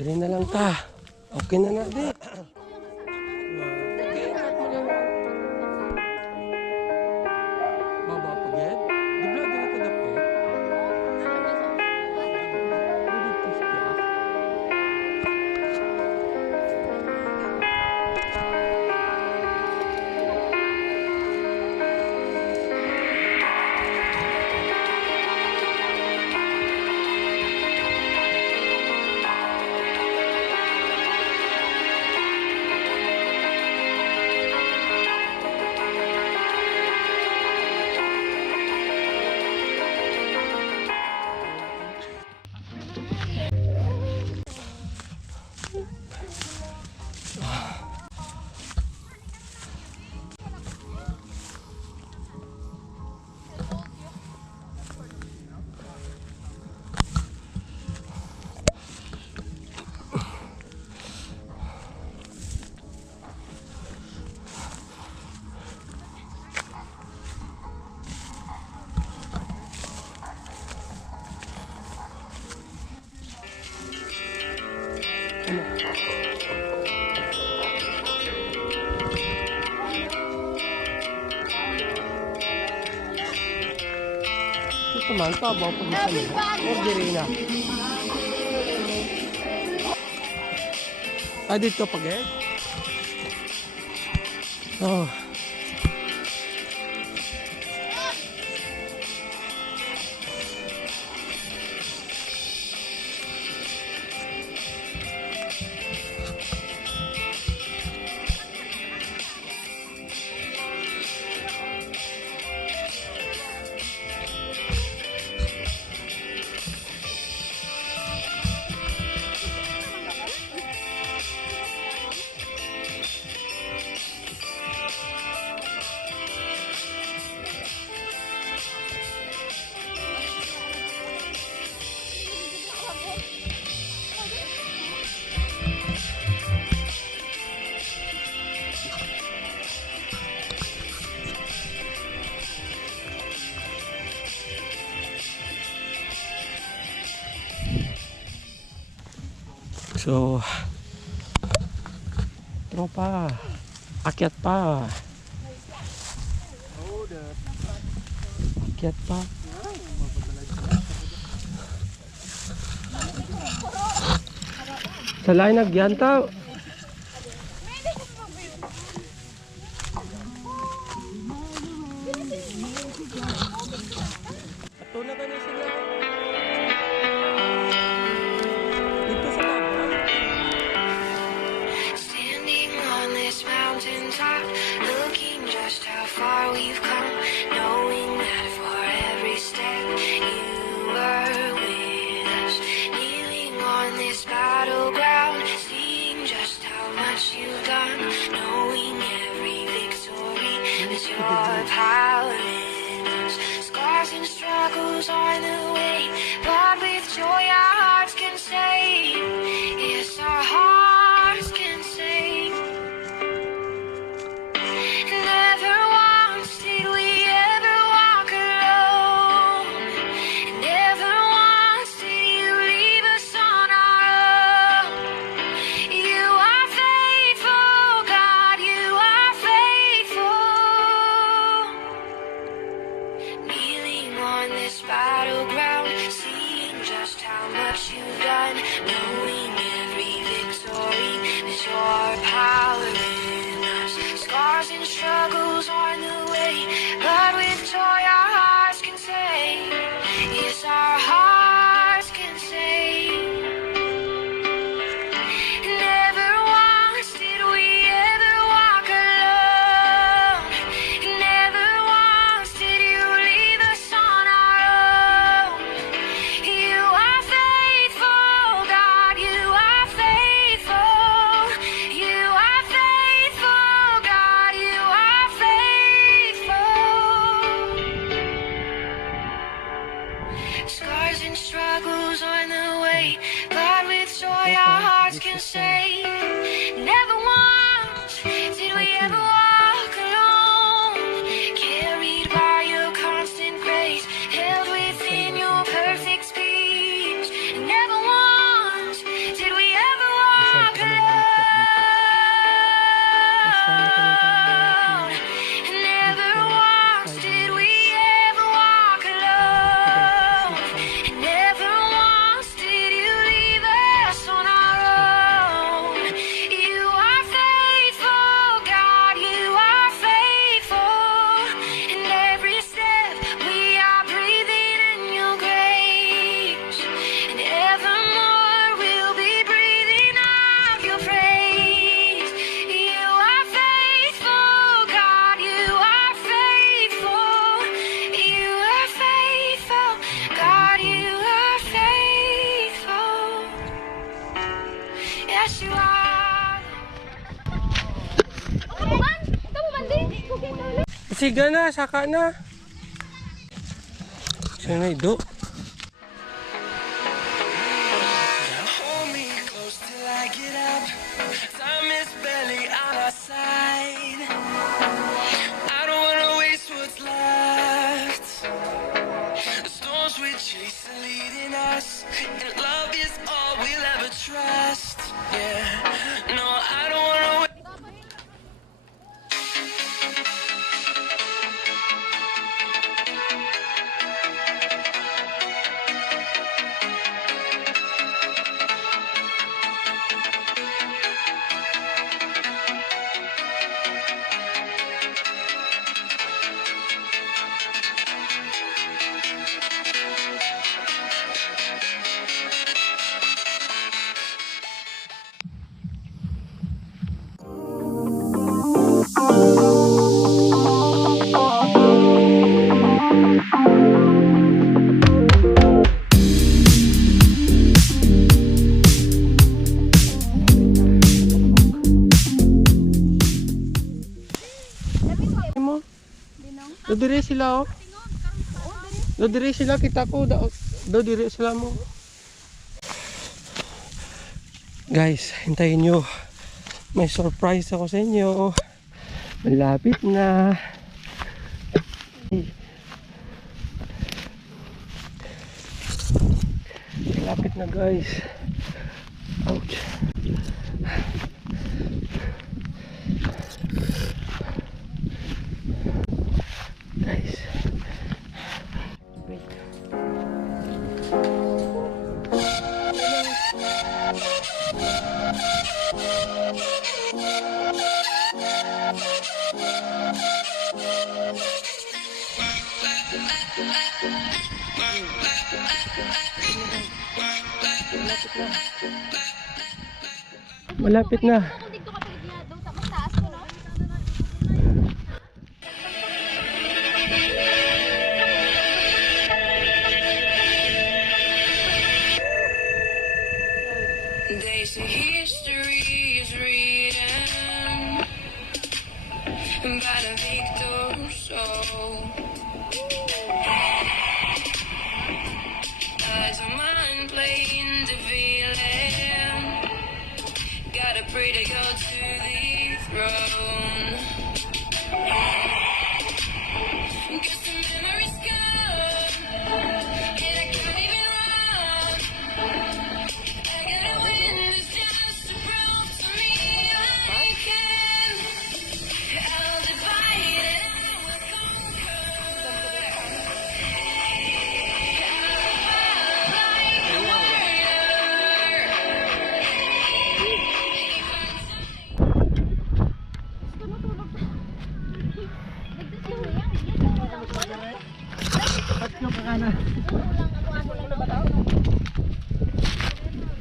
Dili na lang ta. Okay na na di. Baba pagid. Di ba dili ka dapit? Dili puspya. Ito man, pabaw pag isa nila. Orderin na. Dito pagid? Oh. So, tropa, akyat pa. Akyat pa. Sa lain nagyan tao. Ato na ba niya sila? Dito sa labas. Standing on this mountaintop, looking just how far we've come, knowing that for every step you were with us, kneeling on this battleground, seeing just how much you've done, knowing every victory is your power in us. Scars and struggles are the way, but with joy our hearts can say, yes, our hearts can say. Never once did we ever walk alone. Never once did you leave us on our own. You are faithful, God, you are faithful. Kneeling on this battleground, all your hearts can say. Never once did we ever walk alone. Carried by your constant grace, held within your perfect speech. Never once did we ever walk alone. Never once did we ever walk alone. Never once did you leave us on our own. You are faithful, God, you are faithful. In every step we are breathing in your grace. And evermore we'll be breathing out your praise. You are faithful, God, you are faithful. You are faithful, God, you are faithful. Yes, you are. Siga na, saka na. Sino na ido? Hold me close till I get up. Time is barely on our side. I don't wanna waste what's left. The storms we chase are leading us, and love is all we'll ever trust. Yeah, no, I don't wanna wait. Mo? Dodire sila oh. Dodire sila kita ko. Dodire sila mo. Guys, hintayin nyo. May surprise ako sa inyo. Malapit na. Malapit na guys. Ouch. Guys. Wait. Malapit na. They say history is written by the victor's soul. As a mind playing the villain, gotta pray to go to the throne. 'Cause the memory's gone, and I can't even run. I gotta win this just to prove to me I can. I'll divide and I will conquer. I'll fight like a warrior.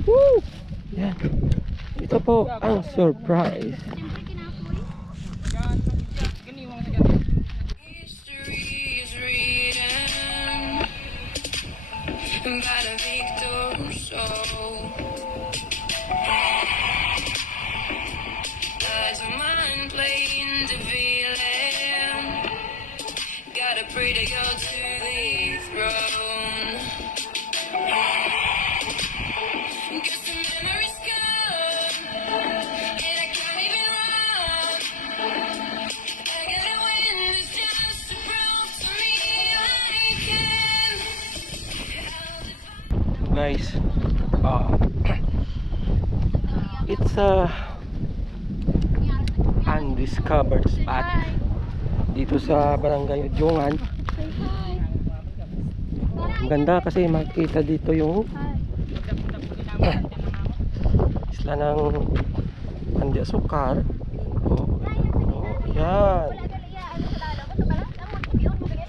Woo! Yan. Ito po ang surprise. History is written by the victor's soul. As a mind playing the villain, gotta pray to go to the throne. 'Cause the memories guys. It's a undiscovered spot dito sa Barangay Udyongan. Ang ganda kasi makita dito yung isla ng Andiasukar. Yan.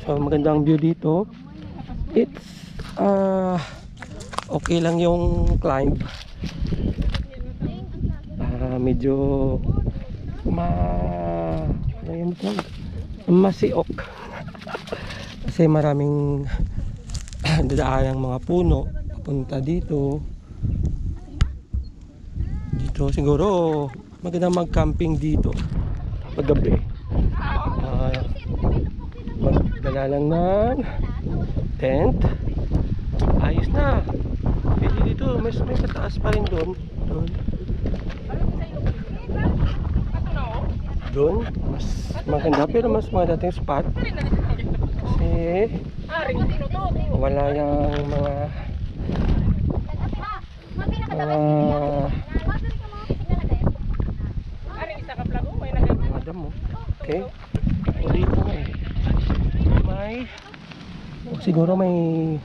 So magandang view dito. It's okay lang yung climb. Medyo ano yung masiok. Kasi maraming dadaan ng mga puno papunta dito. Dito siguro magandang mag-camping dito paggabi. Magdala lang ng tent. Ayos na. Pwede dito, may pataas pa rin doon. Doon, mas maganda pero mas maganda yung spot. Kasi wala yung mga damo. Okay. O dito siguro may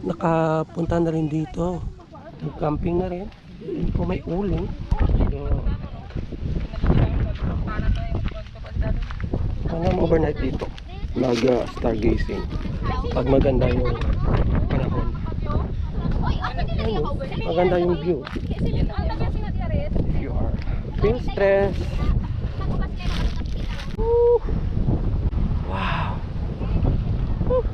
nakapunta na rin dito. May camping na rin. Kung may uling. Hanggang overnight dito. Mag-stargazing. Pag maganda yung panahon. Maganda yung view. If you are feel stress. Woo! Wow! Woo!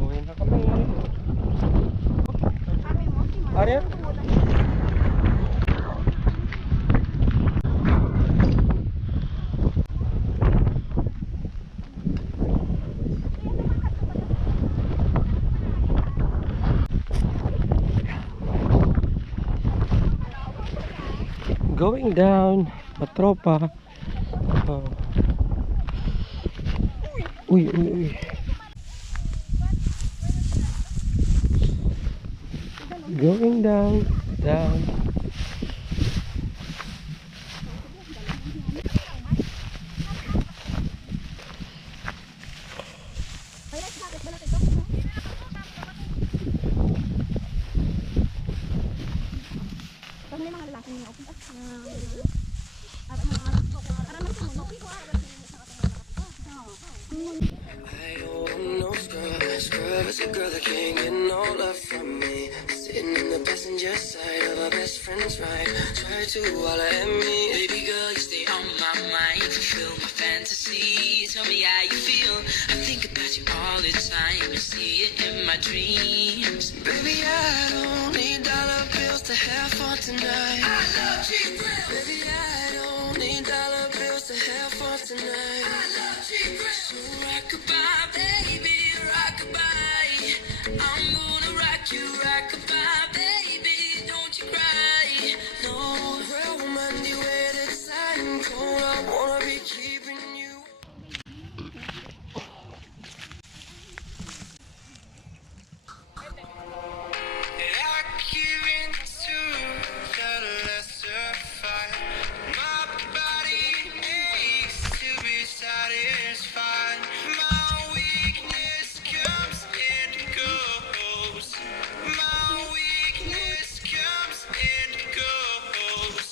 Uwi na kami. Ano yan? Going down, patropa. Oh. Uy, uy, uy. Going down, down. I don't want no scrub. Scrub is a girl that can't get no love from me. Sitting in the passenger side of our best friend's ride. Try to holler at me. Baby girl, you stay on my mind. Fulfill my fantasy. Tell me how you feel. I think about you all the time. I see it in my dreams. Baby, I don't need dollar bills to have fun tonight. I love cheap thrills. Baby, I don't need dollar bills to have fun tonight. I love cheap thrills. So rock-a-bye, baby, rock-a-bye. I'm gonna rock you, rock-a-bye, baby. Don't you cry. No, real woman, you wait a time cold. I wanna be keeping you. I give in to the lesser fight. My body aches to be satisfied. My weakness comes and goes. My weakness comes and goes.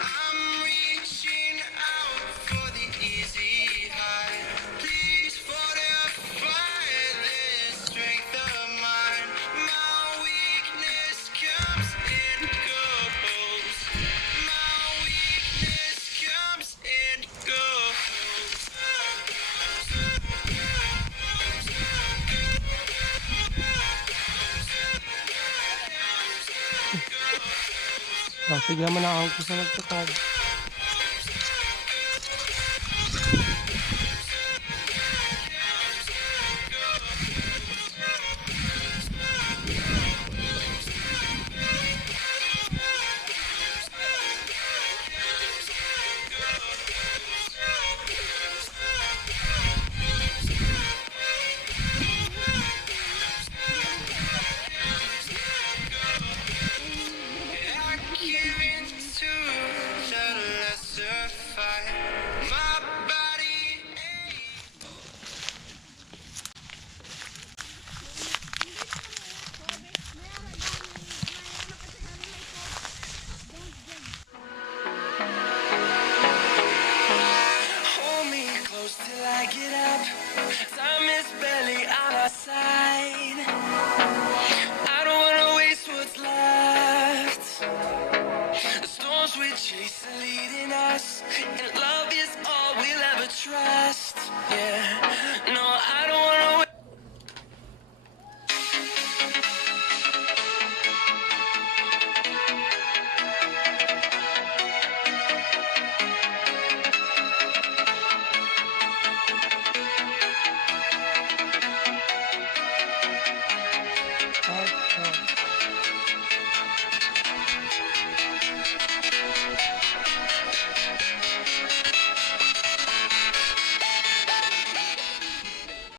I'm reaching out for the easy high. Please fortify this strength of mine. My weakness comes and goes. My weakness comes and goes. Kasi naman ako sa nagtatag.